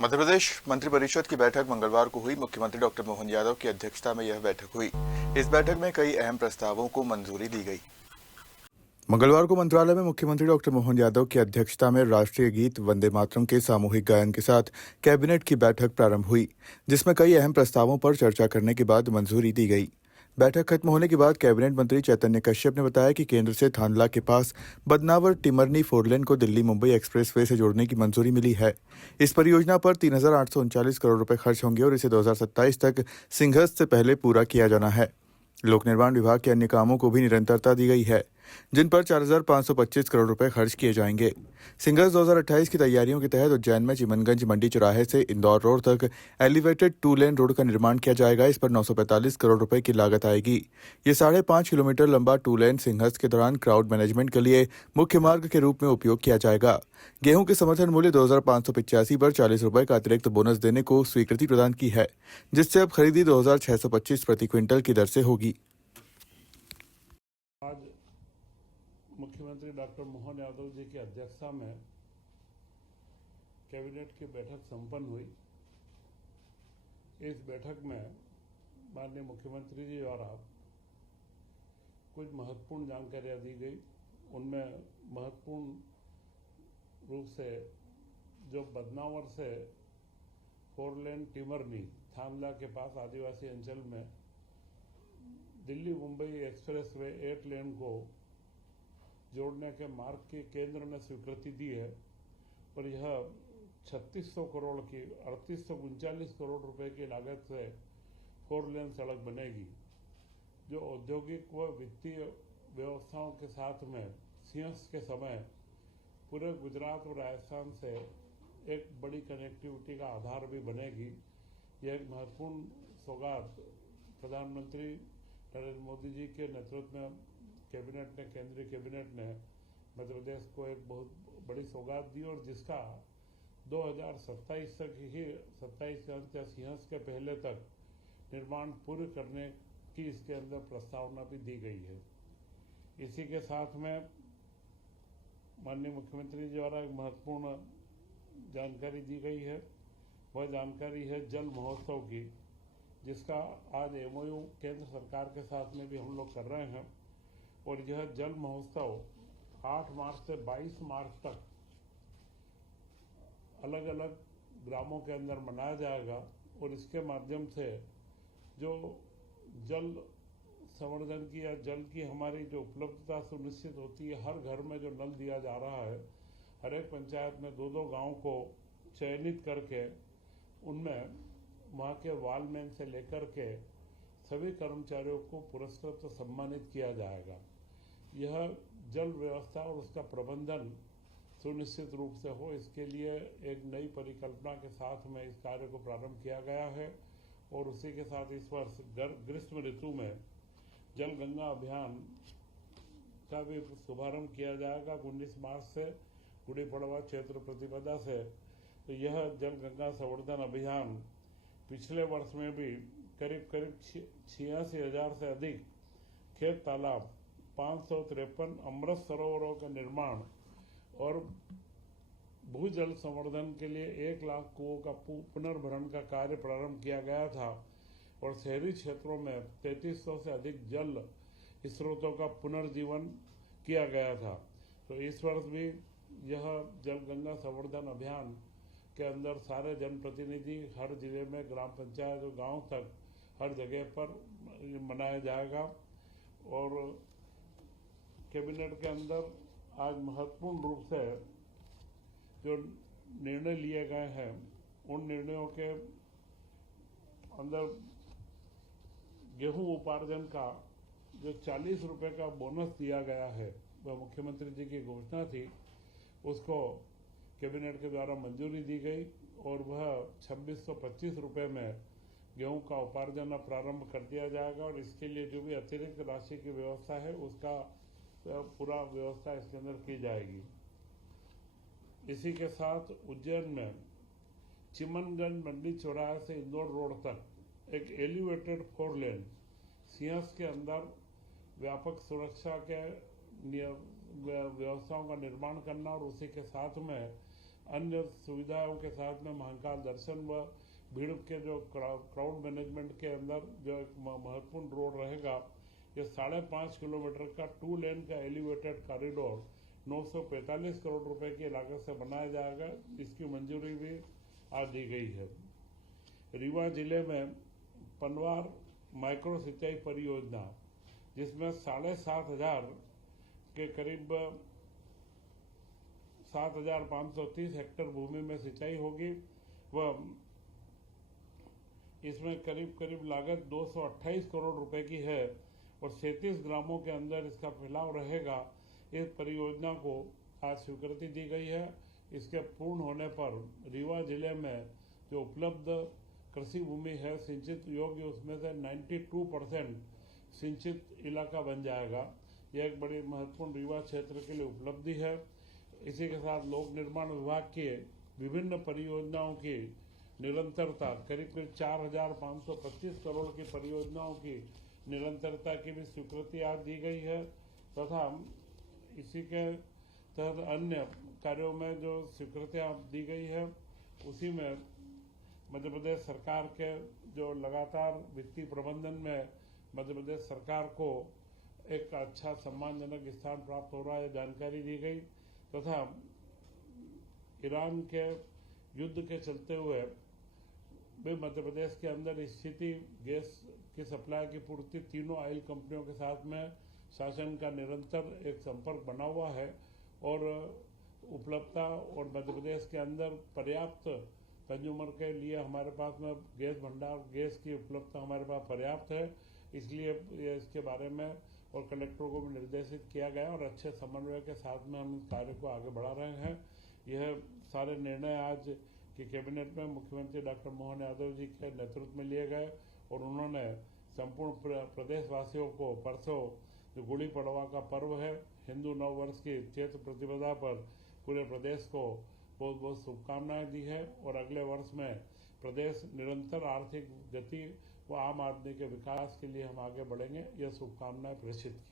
मध्य प्रदेश मंत्रिपरिषद की बैठक मंगलवार को हुई। मुख्यमंत्री डॉक्टर मोहन यादव की अध्यक्षता में यह बैठक हुई। इस बैठक में कई अहम प्रस्तावों को मंजूरी दी गई। मंगलवार को मंत्रालय में मुख्यमंत्री डॉक्टर मोहन यादव की अध्यक्षता में राष्ट्रीय गीत वंदे मातरम के सामूहिक गायन के साथ कैबिनेट की बैठक प्रारंभ हुई, जिसमें कई अहम प्रस्तावों पर चर्चा करने के बाद मंजूरी दी गई। बैठक खत्म होने के बाद कैबिनेट मंत्री चैतन्य कश्यप ने बताया कि केंद्र से थांदला के पास बदनावर टिमरनी फोरलेन को दिल्ली मुंबई एक्सप्रेसवे से जोड़ने की मंजूरी मिली है। इस परियोजना पर 3,839 करोड़ रुपए खर्च होंगे और इसे 2027 तक सिंघस से पहले पूरा किया जाना है। लोक निर्माण विभाग के अन्य कामों को भी निरंतरता दी गई है, जिन पर 4,525 करोड़ रुपए खर्च किए जाएंगे। सिंघस 2028 की तैयारियों के तहत उज्जैन में चिमनगंज मंडी चौराहे से इंदौर रोड तक एलिवेटेड 2 लेन रोड का निर्माण किया जाएगा। इस पर 945 करोड़ रुपए की लागत आएगी। ये 5.5 किलोमीटर लंबा 2 लेन सिंघस के दौरान क्राउड मैनेजमेंट के लिए मुख्य मार्ग के रूप में उपयोग किया जाएगा। गेहूं के समर्थन मूल्य 2,585 पर 40 रुपए का अतिरिक्त बोनस देने को स्वीकृति प्रदान की है, जिससे अब खरीदी 2,625 प्रति क्विंटल की दर से होगी। आज मुख्यमंत्री डॉक्टर मोहन यादव जी की अध्यक्षता में कैबिनेट की बैठक संपन्न हुई। इस बैठक में माननीय मुख्यमंत्री जी द्वारा कुछ महत्वपूर्ण जानकारियां दी गई। उनमें महत्वपूर्ण रूप से जो बदनावर से 4 लेन टिमरनी थांदला के पास आदिवासी अंचल में दिल्ली मुंबई एक्सप्रेसवे 8 लेन को जोड़ने के मार्ग की केंद्र ने स्वीकृति दी है और यह 3600 करोड़ की 3839 करोड़ रुपए की लागत से 4 लेन सड़क बनेगी, जो औद्योगिक व वित्तीय व्यवस्थाओं के साथ में सिंहस के समय पूरे गुजरात और राजस्थान से एक बड़ी कनेक्टिविटी का आधार भी बनेगी। यह एक महत्वपूर्ण सौगात प्रधानमंत्री नरेंद्र मोदी जी के नेतृत्व में केंद्रीय कैबिनेट ने मध्य प्रदेश को एक बहुत बड़ी सौगात दी और जिसका 2027 तक ही 27 के अंत या सिंहस के पहले तक निर्माण पूर्ण करने की इसके अंदर प्रस्तावना भी दी गई है। इसी के साथ में माननीय मुख्यमंत्री जी द्वारा एक महत्वपूर्ण जानकारी दी गई है। वह जानकारी है जल महोत्सव की, जिसका आज MOU केंद्र सरकार के साथ में भी हम लोग कर रहे हैं और यह जल महोत्सव 8 मार्च से 22 मार्च तक अलग अलग ग्रामों के अंदर मनाया जाएगा और इसके माध्यम से जो जल संवर्धन की या जल की हमारी जो उपलब्धता सुनिश्चित होती है, हर घर में जो नल दिया जा रहा है, हर एक पंचायत में 2-2 गांव को चयनित करके उनमें वहाँ के वालमैन से लेकर के सभी कर्मचारियों को पुरस्कृत सम्मानित किया जाएगा। यह जल व्यवस्था और उसका प्रबंधन सुनिश्चित रूप से हो, इसके लिए एक नई परिकल्पना के साथ में इस कार्य को प्रारंभ किया गया है और उसी के साथ इस वर्ष ग्रीष्म ऋतु में जल गंगा अभियान का भी शुभारंभ किया जाएगा 19 मार्च से गुड़ी पड़वा क्षेत्र प्रतिपदा से। तो यह जल गंगा संवर्धन अभियान पिछले वर्ष में भी करीब 86,000 से अधिक खेत तालाब, 553 अमृत सरोवरों का निर्माण और भूजल संवर्धन के लिए 1 लाख कुओं का पुनर्भरण का कार्य प्रारंभ किया गया था और शहरी क्षेत्रों में 3300 से अधिक जल स्रोतों का पुनर्जीवन किया गया था। तो इस वर्ष भी यह जल गंगा संवर्धन अभियान के अंदर सारे जनप्रतिनिधि हर जिले में ग्राम पंचायत और गांव तक हर जगह पर मनाया जाएगा। और कैबिनेट के अंदर आज महत्वपूर्ण रूप से जो निर्णय लिए गए हैं, उन निर्णयों के अंदर गेहूं उपार्जन का जो 40 रुपए का बोनस दिया गया है, वह मुख्यमंत्री जी की घोषणा थी, उसको कैबिनेट के द्वारा मंजूरी दी गई और वह 2625 रुपये में गेहूं का उपार्जन प्रारंभ कर दिया जाएगा और इसके लिए जो भी अतिरिक्त राशि की व्यवस्था है उसका पूरा व्यवस्था इसके अंदर की जाएगी। इसी के साथ उज्जैन में चिमनगंज मंडी चौराहे से इंदौर रोड तक एक एलिवेटेड 4 लेन सिंहस के अंदर व्यापक सुरक्षा के व्यवस्थाओं का निर्माण करना और उसी के साथ में अन्य सुविधाओं के साथ में महाकाल दर्शन व भीड़ के जो क्राउड मैनेजमेंट के अंदर जो एक महत्वपूर्ण रोड रहेगा, ये 5.5 किलोमीटर का 2 लेन का एलिवेटेड कॉरिडोर 945 करोड़ रुपए की लागत से बनाया जाएगा। इसकी मंजूरी भी आज दी गई है। रीवा जिले में पनवार माइक्रो सिंचाई परियोजना, जिसमें 7,500 के करीब 7,530 हेक्टेयर भूमि में सिंचाई होगी व इसमें करीब लागत 228 करोड़ रुपए की है और 37 ग्रामों के अंदर इसका फैलाव रहेगा। इस परियोजना को आज स्वीकृति दी गई है। इसके पूर्ण होने पर रीवा जिले में जो उपलब्ध कृषि भूमि है सिंचित योग्य, उसमें से 92% सिंचित इलाका बन जाएगा। यह एक बड़ी महत्वपूर्ण रीवा क्षेत्र के लिए उपलब्धि है। इसी के साथ लोक निर्माण विभाग के विभिन्न परियोजनाओं की निरंतरता, करीब 4,525 करोड़ की परियोजनाओं की निरंतरता की भी स्वीकृति आज दी गई है तथा इसी के तहत अन्य कार्यों में जो स्वीकृतियां दी गई है, उसी में मध्य प्रदेश सरकार के जो लगातार वित्तीय प्रबंधन में मध्य प्रदेश सरकार को एक अच्छा सम्मानजनक स्थान प्राप्त हो रहा है, जानकारी दी गई तथा ईरान के युद्ध के चलते हुए भी मध्य प्रदेश के अंदर स्थिति, गैस की सप्लाई की पूर्ति तीनों ऑयल कंपनियों के साथ में शासन का निरंतर एक संपर्क बना हुआ है और उपलब्धता और मध्य प्रदेश के अंदर पर्याप्त कंज्यूमर के लिए हमारे पास में गैस भंडार, गैस की उपलब्धता हमारे पास पर्याप्त है। इसलिए इसके बारे में और कलेक्टरों को भी निर्देशित किया गया और अच्छे समन्वय के साथ में हम इस कार्य को आगे बढ़ा रहे हैं। यह सारे निर्णय आज की कैबिनेट में मुख्यमंत्री डॉक्टर मोहन यादव जी के नेतृत्व में लिए गए और उन्होंने संपूर्ण प्रदेशवासियों को परसों जो गुड़ी पड़वा का पर्व है, हिंदू नव वर्ष की चैत्र प्रतिपदा पर पूरे प्रदेश को बहुत बहुत शुभकामनाएं दी है और अगले वर्ष में प्रदेश निरंतर आर्थिक गति व आम आदमी के विकास के लिए हम आगे बढ़ेंगे, यह शुभकामनाएं प्रेषित की।